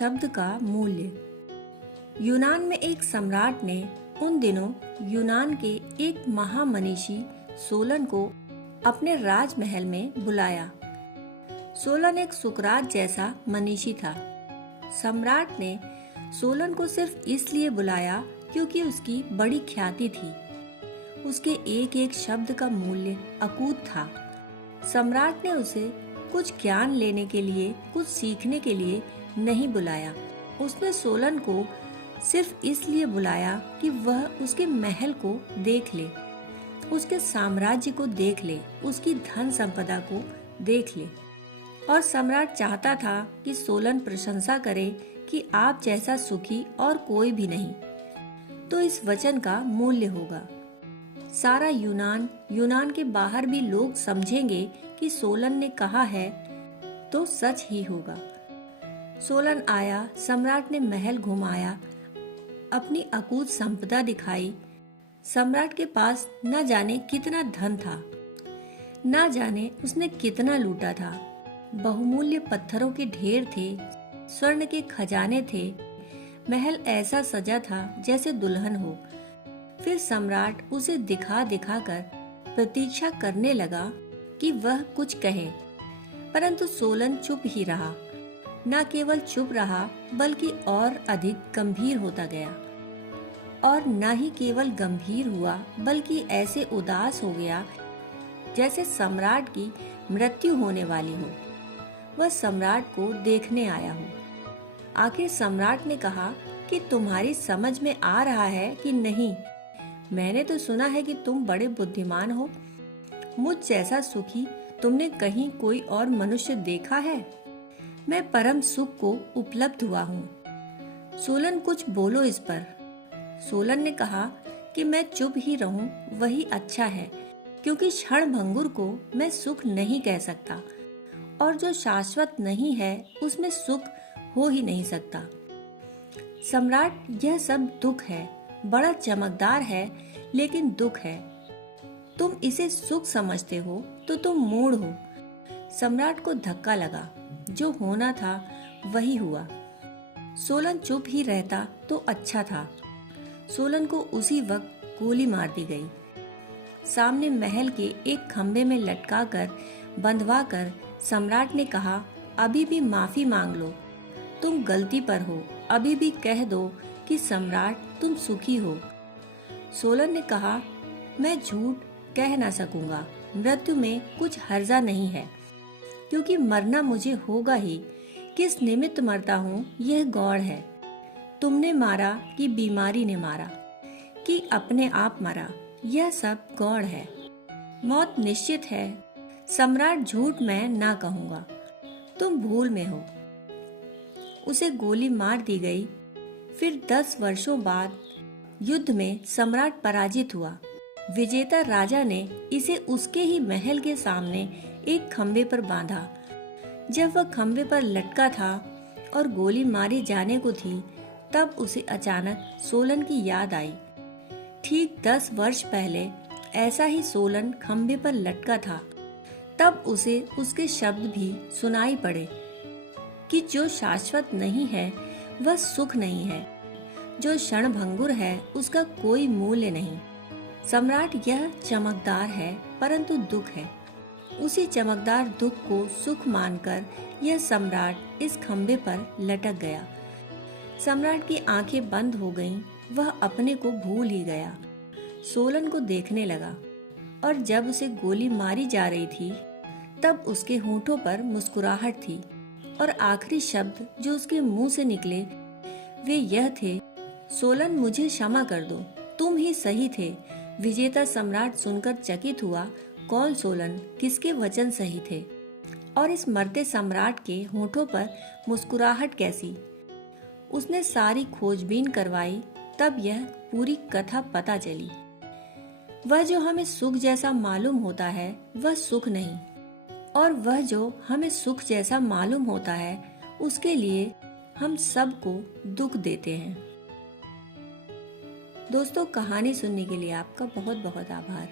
शब्द का मूल्य। यूनान में एक सम्राट ने उन दिनों यूनान के एक महामनीषी सोलन को अपने राजमहल में बुलाया। सोलन एक सुकरात जैसा मनीषी था। सम्राट ने सोलन को सिर्फ इसलिए बुलाया क्योंकि उसकी बड़ी ख्याति थी। उसके एक एक शब्द का मूल्य अकूत था। सम्राट ने उसे कुछ ज्ञान लेने के लिए, कुछ सीखने के लिए नहीं बुलाया। उसने सोलन को सिर्फ इसलिए बुलाया कि वह उसके महल को देख ले, उसके साम्राज्य को देख ले, उसकी धन संपदा को देख ले। और सम्राट चाहता था कि सोलन प्रशंसा करे कि आप जैसा सुखी और कोई भी नहीं। तो इस वचन का मूल्य होगा। सारा यूनान के बाहर भी लोग समझेंगे कि सोलन ने कहा है तो सच ही होगा। सोलन आया, सम्राट ने महल घुमाया, अपनी अकूत संपदा दिखाई। सम्राट के पास न जाने कितना धन था, न जाने उसने कितना लूटा था। बहुमूल्य पत्थरों के ढेर थे, स्वर्ण के खजाने थे। महल ऐसा सजा था जैसे दुल्हन हो। फिर सम्राट उसे दिखा दिखा कर प्रतीक्षा करने लगा कि वह कुछ कहे, परंतु सोलन चुप ही रहा। न केवल चुप रहा बल्कि और अधिक गंभीर होता गया। और न ही केवल गंभीर हुआ बल्कि ऐसे उदास हो गया जैसे सम्राट की मृत्यु होने वाली हो। वह सम्राट को देखने आया हो। आखिर सम्राट ने कहा कि तुम्हारी समझ में आ रहा है कि नहीं? मैंने तो सुना है कि तुम बड़े बुद्धिमान हो। मुझ जैसा सुखी तुमने कहीं कोई और मनुष्य देखा है? मैं परम सुख को उपलब्ध हुआ हूँ। सोलन कुछ बोलो इस पर। सोलन ने कहा कि मैं चुप ही रहूं वही अच्छा है, क्योंकि क्षणभंगुर को मैं सुख नहीं कह सकता, और जो शाश्वत नहीं है उसमें सुख हो ही नहीं सकता। सम्राट, यह सब दुख है, बड़ा चमकदार है लेकिन दुख है। तुम इसे सुख समझते हो तो तुम मूढ़ हो। सम्राट को धक्का लगा। जो होना था वही हुआ। सोलन चुप ही रहता तो अच्छा था। सोलन को उसी वक्त गोली मार दी गई। सामने महल के एक खंबे में लटका कर बंधवा कर सम्राट ने कहा, अभी भी माफी मांग लो, तुम गलती पर हो। अभी भी कह दो कि सम्राट तुम सुखी हो। सोलन ने कहा, मैं झूठ कह ना सकूंगा। मृत्यु में कुछ हर्जा नहीं है, क्योंकि मरना मुझे होगा ही। किस निमित्त मरता हूँ यह गौड़ है। तुमने मारा कि बीमारी ने मारा कि अपने आप मरा, यह सब गौड़ है। मौत निश्चित है। सम्राट, झूठ मैं ना कहूंगा। तुम भूल में हो। उसे गोली मार दी गई। फिर 10 वर्षों बाद युद्ध में सम्राट पराजित हुआ। विजेता राजा ने इसे उसके ही महल के सामने एक खंबे पर बांधा। जब वह खंबे पर लटका था और गोली मारी जाने को थी, तब उसे अचानक सोलन की याद आई। ठीक 10 वर्ष पहले ऐसा ही सोलन खंबे पर लटका था। तब उसे उसके शब्द भी सुनाई पड़े कि जो शाश्वत नहीं है वह सुख नहीं है, जो क्षणभंगुर है उसका कोई मूल्य नहीं। सम्राट, यह चमकदार है परंतु दुख है। उसी चमकदार दुख को सुख मानकर यह सम्राट इस खंबे पर लटक गया। सम्राट की आंखें बंद हो गईं। वह अपने को भूल ही गया। सोलन को देखने लगा, और जब उसे गोली मारी जा रही थी तब उसके होठों पर मुस्कुराहट थी, और आखिरी शब्द जो उसके मुंह से निकले वे यह थे, सोलन, मुझे क्षमा कर दो, तुम ही सही थे। विजेता सम्राट सुनकर चकित हुआ। कौन सोलन? किसके वचन सही थे? और इस मरते सम्राट के होठों पर मुस्कुराहट कैसी? उसने सारी खोजबीन करवाई, तब यह पूरी कथा पता चली। वह जो हमें सुख जैसा मालूम होता है वह सुख नहीं, और वह जो हमें सुख जैसा मालूम होता है उसके लिए हम सबको दुख देते हैं। दोस्तों, कहानी सुनने के लिए आपका बहुत बहुत आभार।